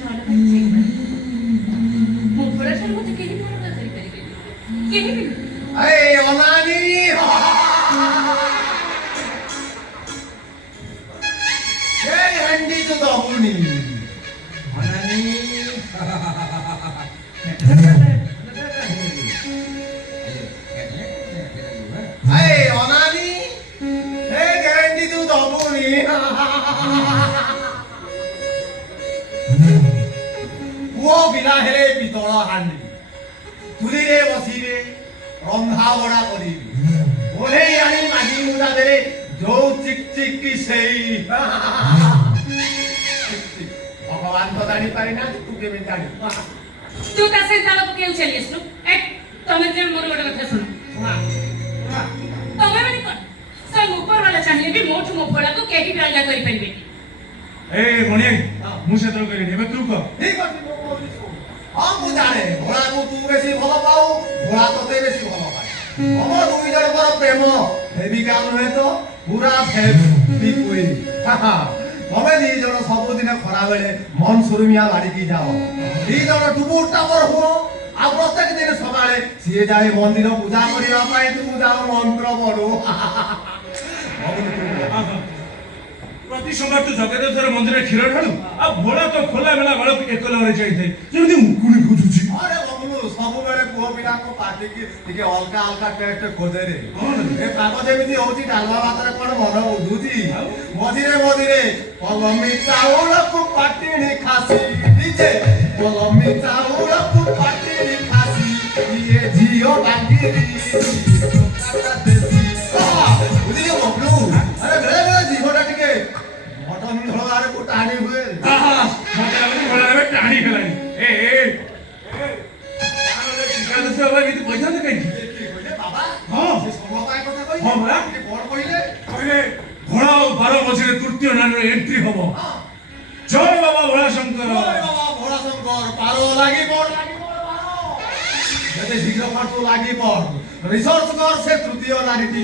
ନହେଲେ ଯାଇପାରିବି ମୋ ଘୋଡ଼ା ଠାରୁ ମୋତେ କେହି ବି ଅଲଗା କରିପାରିବେନି କେହି ବି ଅନାନି ହାଣ୍ଡି ତ ଦବୁନି ଅନାନି ଅନାନି ହାଣ୍ଡି ତୁ ଦବୁନି ପୁଅ ବିନା ହେଲେ ପିତଳ ହାଣ୍ଡି ଚୁଲିରେ ବସିବେ ରନ୍ଧା ବଢା କରିବେ ଓହ୍ଲେଇ ଆଣି ମାଗି ମୁଦା ଦେଲେ ଯୋଉ ଚିକ୍ ଚିକ୍ କି ସେଇ ଭଗବାନ ତ ଜାଣିପାରି ନା ତୁ କେମିତି ଜାଣିବୁ ତୁ ତା ସହିତ ତାଳ ପକେଇବାକୁ ଚାଲି ଆସିଲୁ ତମେ ଯେ ମୋର ଗୋଟେ କଥା ଶୁଣ ତମେ ମାନେ କଣ ସବୁ ଉପରବାଲା ଚାହିଁଲେ ବି ମୋଠୁ ମୋ ଭୋଳାକୁ କେହି ବି ଅଲଗା କରିପାରିବେନି ଏ ଗଣିଆ ମୁଁ ସେତର କରିନି ଏବେ ତୁ କହ ଠିକ ଅଛି ହଁ ମୁଁ ଜାଣେ ଭୋଳାକୁ ତୁ ବେଶୀ ଭଲ ପାଉ ଭୋଳା ତତେ ବେଶୀ ଭଲ ପାଏ ଆମ ଦୁଇ ଜଣଙ୍କର ପ୍ରେମ ହେବିକା ନୁହେଁ ତ ପୁରା ଫେବିକୁଇନ୍ ତମେ ଦି ଜଣ ସବୁଦିନ ଖରାବେଳେ ମନ ସୁରୁମିଆ ବାଡ଼ିକି ଯାଅ ଦି ଜଣ ଟୁବୁର ଟାବର ହୁଅ ଆଉ ପ୍ରତ୍ୟେକ ଦିନ ସକାଳେ ସିଏ ଯାଏ ମନ୍ଦିର ପୂଜା କରିବା ପାଇଁ ତୁ ଯାଅ ମନ୍ତ୍ର ପଢୁ ପ୍ରତି ସୋମବାର ତୁ ଜଗନ୍ନାଥର ମନ୍ଦିରରେ କ୍ଷୀର ଢାଳୁ ଆଉ ଭୋଳା ତ ଖୋଲା ମେଲା ବେଳକୁ ଏକଲରେ ଯାଇଥାଏ ଯେମିତି ଉକୁଣି ଖୋଜୁଛି ଆରେ ବବୁଲୁ ସବୁବେଳେ ପୁଅ ପିଲାଙ୍କ ପାଟିକି ଟିକେ ଅଲଗା ଅଲଗା ଟେଷ୍ଟ ଖୋଜେ ରେ ଏ ପାଗ ଯେମିତି ହଉଛି ଡାଲମା ଭାତରେ କଣ ମନ ବୁଝୁଛି ମଝିରେ ମଝିରେ କଲମି ଚାଉଳକୁ ପାଟିଣି ଖାସି ନିଜେ କଲମି ଚାଉଳକୁ ପାଟିଣି ଖାସି ଇଏ ଝିଅ ବାଙ୍ଗିରି ବୁଝିଲେ ବବୁଲୁ ଆରେ ବେଳେ ବେଳେ ଜୀବଟା ଟିକେ ମଟନ ଝୋଳ ଆଡ଼କୁ ଟାଣି ହୁଏ ଟାଣି ହେଲାଣି ପଇସା ତ କାହିଁକି ଘୋଡ଼ା ବାର ମଝିରେ ତୃତୀୟ ନାରୀର ଏଣ୍ଟ୍ରି ହବ ଜୟ ବାବା ଭୋଳା ଶଙ୍କର ଶୀଘ୍ର ପାଠୁ ଲାଗି ପଡ ରିସର୍ଚ୍ଚ କର ସେ ତୃତୀୟ ନାରୀଟି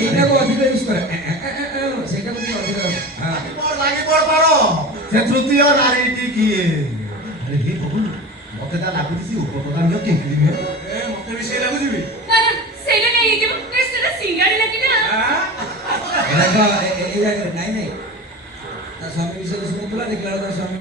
ଏଇଟାକୁ ଅଧିକ ୟୁଜ କରେ ସେଇଟାକୁ ଟିକେ ଅଧିକ ଲାଗି ପଡ ପାର ସେ ତୃତୀୟ ନାରୀଟି କିଏ ମତେ ତା ଲାଗୁଛି ସେ ଉପପ୍ରଧାନ କେମିତି ମତେ ବି ସେଇ ଲାଗୁଛି ବି ସେଇଟା ନେଇଯିବ ସେଟା ସିଙ୍ଗାଡ଼ି ଲାଗି ନା ନାଇଁ ନାଇଁ ତା ସ୍ୱାମୀ ବିଷୟରେ ଶୁଣୁଥିଲା ଦେଖିଲା ତା ସ୍ୱାମୀ